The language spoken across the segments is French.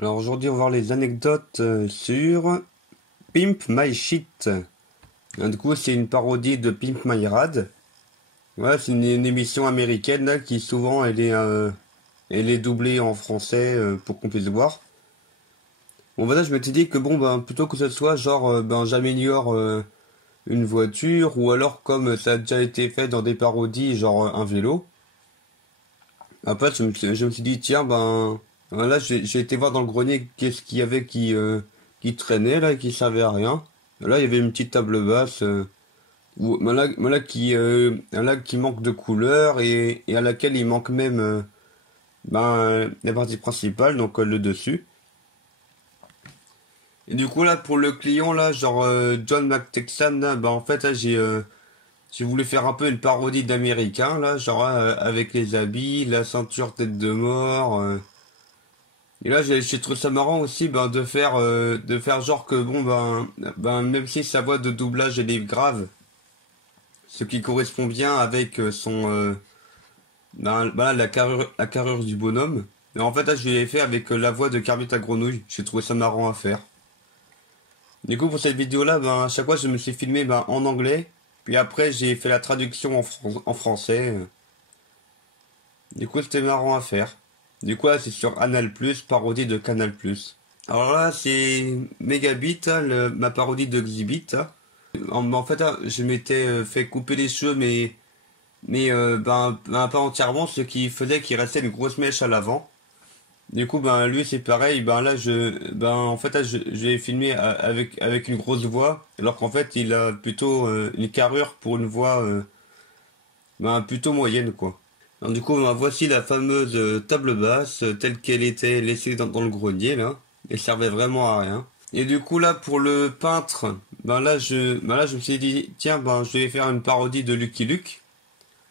Alors aujourd'hui, on va voir les anecdotes sur Pimp My Shit. Du coup, c'est une parodie de Pimp My Ride. Voilà, c'est une émission américaine là, qui souvent elle est doublée en français pour qu'on puisse voir. Bon voilà, je m'étais dit que bon ben plutôt que ce soit genre ben j'améliore une voiture ou alors comme ça a déjà été fait dans des parodies genre un vélo. Après, je me suis dit, tiens, là, j'ai été voir dans le grenier qu'est-ce qu'il y avait qui traînait, là, qui servait à rien. Là, il y avait une petite table basse, là, qui manque de couleur et à laquelle il manque même, la partie principale, donc le dessus. Et du coup, là, pour le client, là, genre, John McTexan, là, en fait, là, j'ai voulu faire un peu une parodie d'américain, là, genre, avec les habits, la ceinture tête de mort, et là, j'ai trouvé ça marrant aussi de faire genre que bon même si sa voix de doublage elle est grave, ce qui correspond bien avec la carrure du bonhomme. Mais en fait là je l'ai fait avec la voix de Kermit à Grenouille. J'ai trouvé ça marrant à faire. Du coup pour cette vidéo là, à chaque fois je me suis filmé en anglais, puis après j'ai fait la traduction en français. Du coup c'était marrant à faire. Du coup là c'est sur Anal+, parodie de Canal+. Alors là, c'est Megabit, hein, ma parodie de Xibit, hein. En fait, je m'étais fait couper les cheveux, mais pas entièrement, ce qui faisait qu'il restait une grosse mèche à l'avant. Du coup, lui, c'est pareil. En fait, là, j'ai filmé avec une grosse voix, alors qu'en fait, il a plutôt une carrure pour une voix plutôt moyenne, quoi. Alors, du coup, voici la fameuse table basse telle qu'elle était laissée dans le grenier, là. Elle servait vraiment à rien. Et du coup là pour le peintre, je me suis dit tiens je vais faire une parodie de Lucky Luke.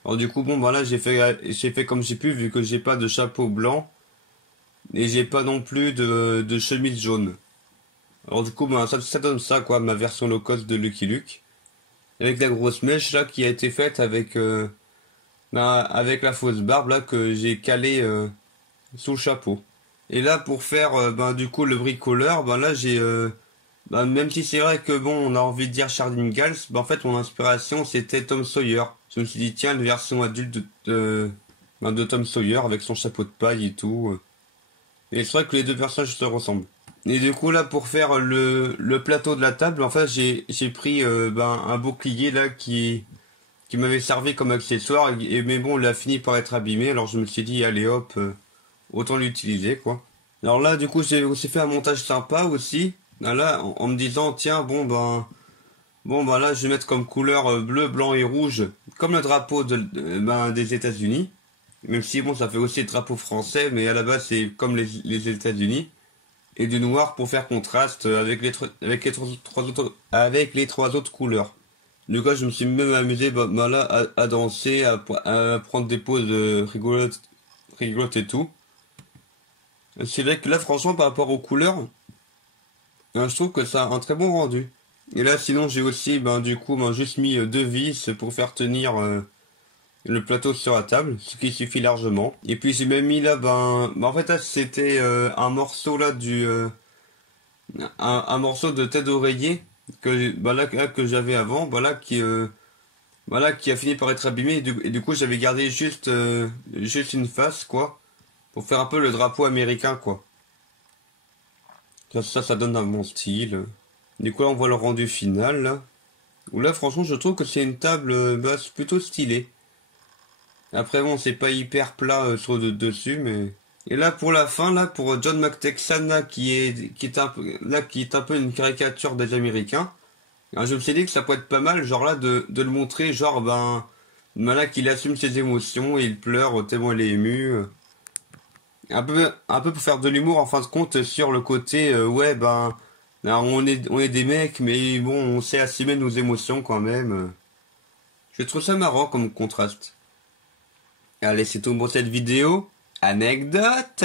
Alors du coup là j'ai fait comme j'ai pu vu que j'ai pas de chapeau blanc et j'ai pas non plus de chemise jaune. Alors du coup ça donne ça quoi, ma version low cost de Lucky Luke avec la grosse mèche là qui a été faite avec la fausse barbe là que j'ai calée sous le chapeau. Et là pour faire du coup le bricoleur, là j'ai même si c'est vrai que bon, on a envie de dire Charles Ingalls, en fait, mon inspiration c'était Tom Sawyer. Je me suis dit, tiens, une version adulte de Tom Sawyer avec son chapeau de paille et tout. Et c'est vrai que les deux personnages se ressemblent. Et du coup, là, pour faire le plateau de la table, en fait, j'ai pris un bouclier là qui m'avait servi comme accessoire, mais bon, il a fini par être abîmé, alors je me suis dit, allez hop, autant l'utiliser, quoi. Alors là, du coup, j'ai aussi fait un montage sympa aussi. Là, en me disant, tiens, là, je vais mettre comme couleur bleu, blanc et rouge, comme le drapeau des États-Unis. Même si, bon, ça fait aussi le drapeau français, mais à la base, c'est comme les États-Unis. Et du noir pour faire contraste avec les trois autres couleurs. Du coup, je me suis même amusé là, à danser, à prendre des poses rigolotes et tout. C'est vrai que là, franchement, par rapport aux couleurs, je trouve que ça a un très bon rendu. Et là, sinon, j'ai aussi, du coup, juste mis deux vis pour faire tenir le plateau sur la table, ce qui suffit largement. Et puis j'ai même mis là, en fait, là, c'était un morceau là un morceau de tête d'oreiller que j'avais avant, qui a fini par être abîmé. Et du coup, j'avais gardé juste une face, quoi, pour faire un peu le drapeau américain, quoi. Ça donne un bon style. Du coup, là, on voit le rendu final, là. Où là, franchement, je trouve que c'est une table c'est plutôt stylée. Après, bon, c'est pas hyper plat dessus, mais... Et là, pour la fin, là, pour John McTexan, là, qui est un peu une caricature des Américains, je me suis dit que ça pourrait être pas mal, genre là, de le montrer, genre, là, qu'il assume ses émotions, et il pleure tellement il est ému. Un peu pour faire de l'humour en fin de compte sur le côté ouais alors on est des mecs mais bon on sait assumer nos émotions quand même. Je trouve ça marrant comme contraste. Allez c'est tout pour cette vidéo. Anecdote.